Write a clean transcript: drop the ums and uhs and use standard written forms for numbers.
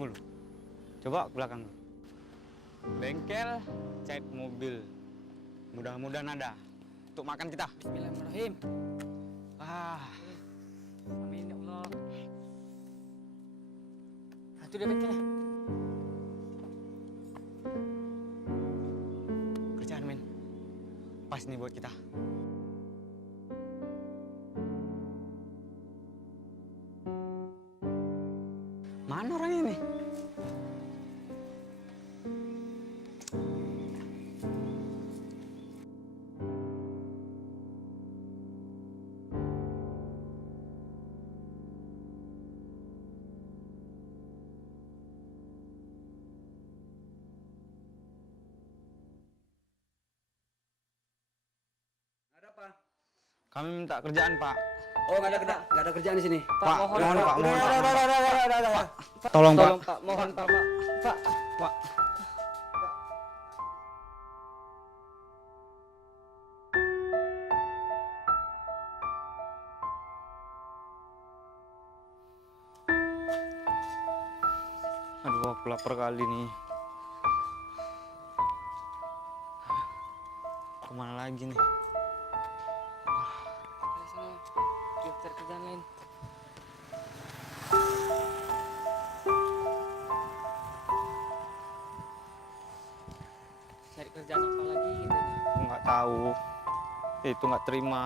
tunggu lu. Coba ke belakang. Bengkel, cat mobil. Mudah-mudahan ada untuk makan kita. Bismillahirrahmanirrahim. Amin ya Allah. Itu dia bengkelnya. Kerjaan men. Pas nih buat kita. Mana orangnya nih? Ada apa? Kami minta kerjaan, Pak. Oh, nggak ada kerjaan di sini. Pak, mohon, Pak, mohon, Pak. Udah. Tolong, Pak. Tolong Pak, mohon Pak. Pak. Pak. Aduh, aku lapar kali nih. Kemana lagi nih? Dari sana. Yuk cari kerjaan lain. Cari kerjaan apa lagi kita ini? Aku nggak tahu. Itu nggak terima.